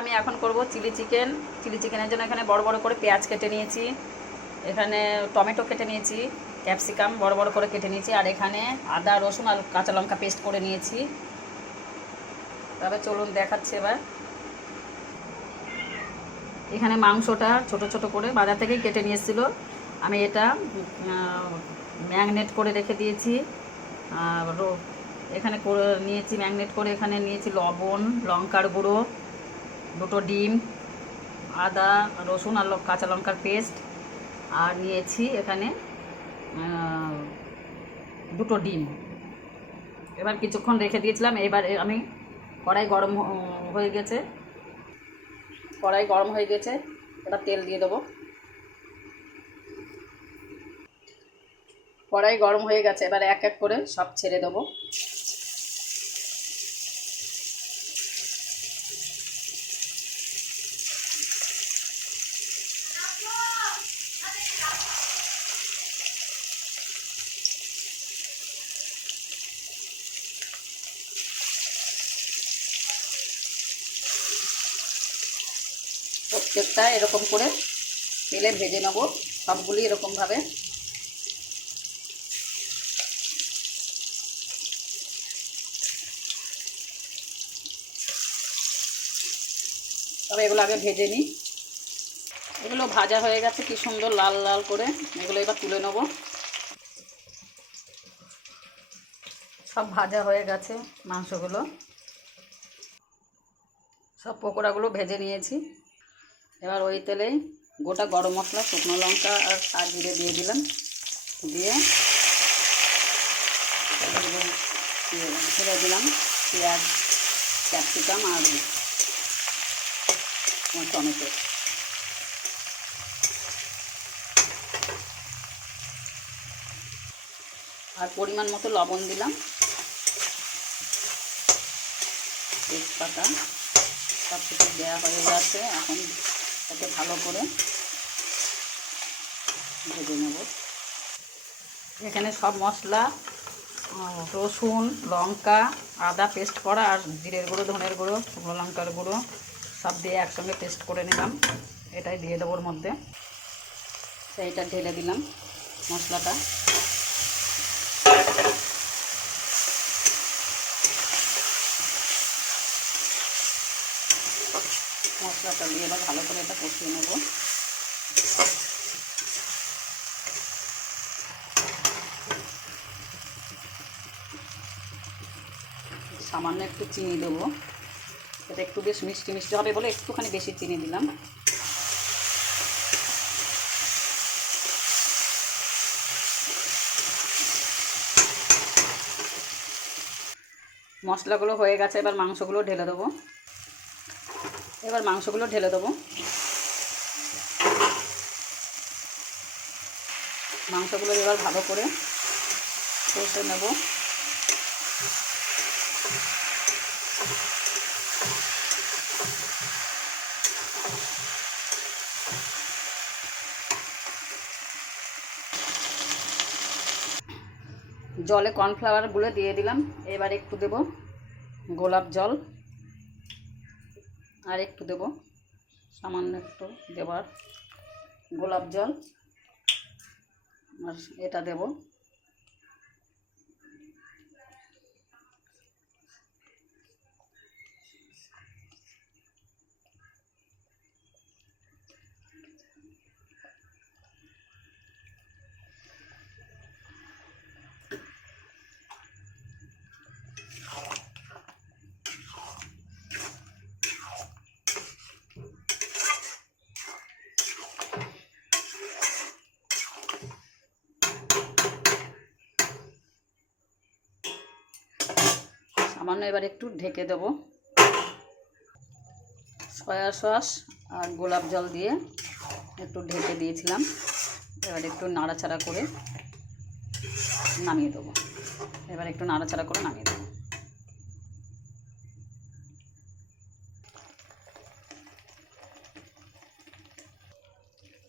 আমি এখন করব চিলি চিকেন। চিলি চিকেনের জন্য এখানে বড় বড় করে পেঁয়াজ কেটে নিয়েছি, এখানে টমেটো কেটে নিয়েছি, ক্যাপসিকাম বড় বড় করে কেটে নিয়েছি, আর এখানে আদা রসুন আর কাঁচা লঙ্কা পেস্ট করে নিয়েছি। তবে চলুন দেখাচ্ছি এবার। এখানে মাংসটা ছোট ছোট করে বাজার থেকেই কেটে নিয়েছিল, আমি এটা ম্যাগনেট করে রেখে দিয়েছি। এখানে করে নিয়েছি ম্যাগনেট করে, এখানে নিয়েছি লবণ, লঙ্কার গুঁড়ো, দুটো ডিম, আদা রসুন আর কাঁচা লঙ্কার পেস্ট, আর নিয়েছি এখানে দুটো ডিম। এবার কিছুক্ষণ রেখে দিয়েছিলাম। এবার আমি কড়াই গরম হয়ে গেছে, এবার তেল দিয়ে দেবো। কড়াই গরম হয়ে গেছে, এবার এক এক করে সব ছেড়ে দেবো। প্রত্যেকটা এরকম করে তেলে ভেজে নেব, সবগুলি এরকমভাবে। তবে এগুলো আগে ভেজে নিই। এগুলো ভাজা হয়ে গেছে কি সুন্দর লাল লাল করে, এগুলো এবার তুলে নেব। সব ভাজা হয়ে গেছে মাংসগুলো, সব পকোড়াগুলো ভেজে নিয়েছি। এবার ওই তেলেই গোটা গরম মশলা, শুকনো লঙ্কা আর সার জিরে দিয়ে দিলাম, দিয়ে ছেড়ে দিলাম পেঁয়াজ, ক্যাপসিকাম আর টমেটো। আর পরিমাণ মতো লবণ দিলাম, তেজপাতা সব কিছু দেওয়া হয়ে গেছে। এখন এটাকে ভালো করে ভেজে নেব। এখানে সব মশলা, রসুন, লঙ্কা, আদা পেস্ট করা আর জিরের গুঁড়ো, ধনের গুঁড়ো, শুকনো লঙ্কার গুঁড়ো সব দিয়ে একসঙ্গে পেস্ট করে নিলাম। এটাই দিয়ে দেবো ওর মধ্যে। সেইটা ঢেলে দিলাম মশলাটা। মশলাটা দিয়ে এবার ভালো করে এটা কষিয়ে নেব। সামান্য একটু চিনি দেবো, এটা একটু বেশ মিষ্টি মিষ্টি হবে বলে একটুখানি বেশি চিনি দিলাম। মশলাগুলো হয়ে গেছে, এবার মাংসগুলো ঢেলে দেবো। মাংসগুলো এবার ভালো করে কষে নেব। জলে কর্নফ্লাওয়ার গুলে দিয়ে দিলাম। এবার একটু দেব গোলাপ জল, আর একটু দেব, সামান্য একটু দেবার গোলাপ জল, আর এটা দেব। সামান্য এবার একটু ঢেকে দেব। সয়া সস আর গোলাপ জল দিয়ে একটু ঢেকে দিয়েছিলাম। এবার একটু নাড়াচাড়া করে নামিয়ে দেবো।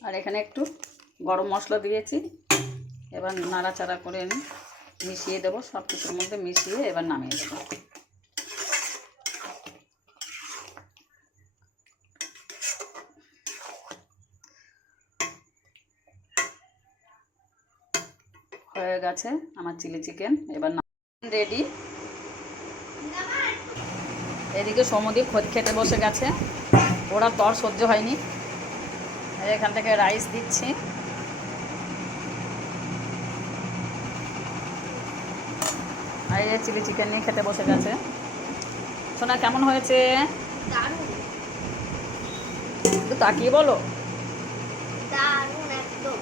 আর এখানে একটু গরম মশলা দিয়েছি, এবার নাড়াচাড়া করে মিশিয়ে দেবো, সব কিছুর মধ্যে মিশিয়ে এবার নামিয়ে দেবো। হয়ে গেছে আমার চিলি চিকেন। এবার রেডি। এদিকে সমুদ্র খোঁজ খেতে বসে গেছে, ওরা তর সহ্য হয়নি। এখান থেকে রাইস দিচ্ছি। আর এই চিলি চিকেন নিয়ে খেতে বসে গেছে। সোনা কেমন হয়েছে? একটু তাকিয়ে বলো। দারুণ একদম।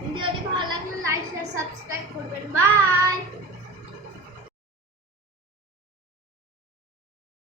ভিডিওটি ভালো লাগলে লাইক শেয়ার সাবস্ক্রাইব করবেন। বাই।